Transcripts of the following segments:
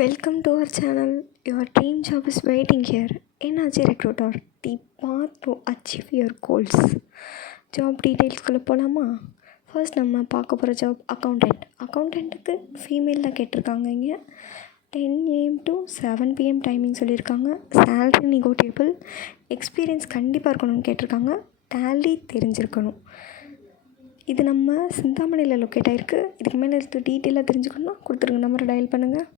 Welcome to our channel. Your dream job is waiting here. Energy Recruiter, the path to achieve your goals. Job டீட்டெயில்ஸ்குள்ளே போகலாமா? First நம்ம பார்க்க போகிற job அக்கௌண்டண்ட்டுக்கு ஃபீமேலில் கேட்டிருக்காங்க. இங்கே 10 AM to 7 PM டைமிங் சொல்லியிருக்காங்க. Salary நெகோட்டியபிள். Experience கண்டிப்பாக இருக்கணும்னு கேட்டிருக்காங்க. டேலி தெரிஞ்சிருக்கணும். இது நம்ம சிந்தாமணியில் லொக்கேட் ஆகிருக்கு. இதுக்கு மேலே இருக்க டீட்டெயிலாக தெரிஞ்சுக்கணுன்னா கொடுத்துருங்க நம்பரை டயல் பண்ணுங்கள்.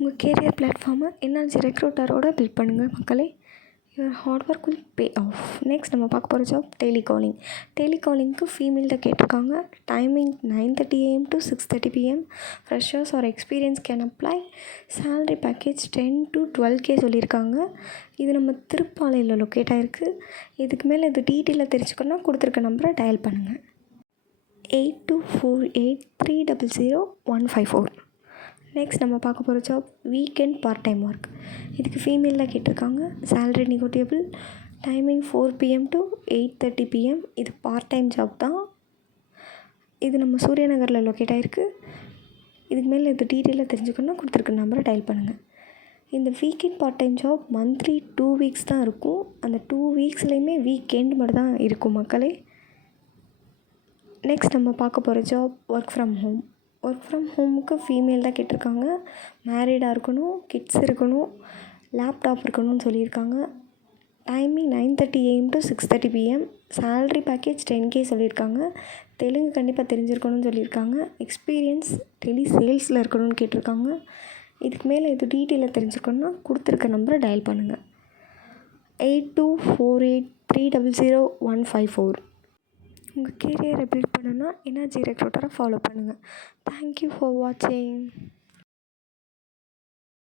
உங்கள் கேரியர் பிளாட்ஃபார்மை எனர்ஜி ரெக்ரூட்டரோட பில்ட் பண்ணுங்கள் மக்களே. Your hard work will pay off. Next நம்ம பார்க்க போகிற ஜாப் டெலிகாலிங்க்கு ஃபீமேல்கிட்ட கேட்டிருக்காங்க. Timing 9:30 AM to 6:30 PM. Freshers or experience can apply. Salary package 10 to 12K சொல்லியிருக்காங்க. இது நம்ம திருப்பாலையில் லொக்கேட் ஆகிருக்கு. இதுக்கு மேலே இது டீட்டெயிலாக தெரிஞ்சுக்கணுன்னா கொடுத்துருக்க நம்பரை டயல் பண்ணுங்கள். 8248300154. நெக்ஸ்ட் நம்ம பார்க்க போகிற job weekend part time work. இதுக்கு ஃபீமேலில் கேட்டிருக்காங்க. Salary negotiable. Timing 4 PM to 8:30 PM. இது பார்ட் டைம் ஜாப் தான். இது நம்ம சூரியநகரில் லொக்கேட் ஆகிருக்கு. இதுக்கு மேலே இது டீட்டெயிலாக தெரிஞ்சுக்கணுன்னா கொடுத்துருக்க நம்பரை டயல் பண்ணுங்கள். இந்த weekend part time job monthly 2 weeks தான் இருக்கும். அந்த 2 வீக்ஸ்லேயுமே வீக்கெண்ட் மட்டும் தான் இருக்கும் மக்களே. நெக்ஸ்ட் நம்ம பார்க்க போகிற ஜாப் ஒர்க் ஃப்ரம் ஹோமுக்கு ஃபீமேல் தான் கேட்டிருக்காங்க. மேரீடாக இருக்கணும், கிட்ஸ் இருக்கணும், லேப்டாப் இருக்கணும்னு சொல்லியிருக்காங்க. Timing 9:30 AM to 6:30 PM. Salary package 10K சொல்லியிருக்காங்க. தெலுங்கு கண்டிப்பாக தெரிஞ்சிருக்கணும்னு சொல்லியிருக்காங்க. எக்ஸ்பீரியன்ஸ் சேல்ஸில் இருக்கணும்னு கேட்டிருக்காங்க. இதுக்கு மேலே இது டீட்டெயிலாக தெரிஞ்சுக்கணுன்னா கொடுத்துருக்க நம்பரை டயல் பண்ணுங்கள். 8248300154. உங்கள் கேரியரை பில்ட் பண்ணணுன்னா எனர்ஜி ரெக்ரூட்டரை ஃபாலோ பண்ணுங்கள். தேங்க்யூ ஃபார் வாட்சிங்.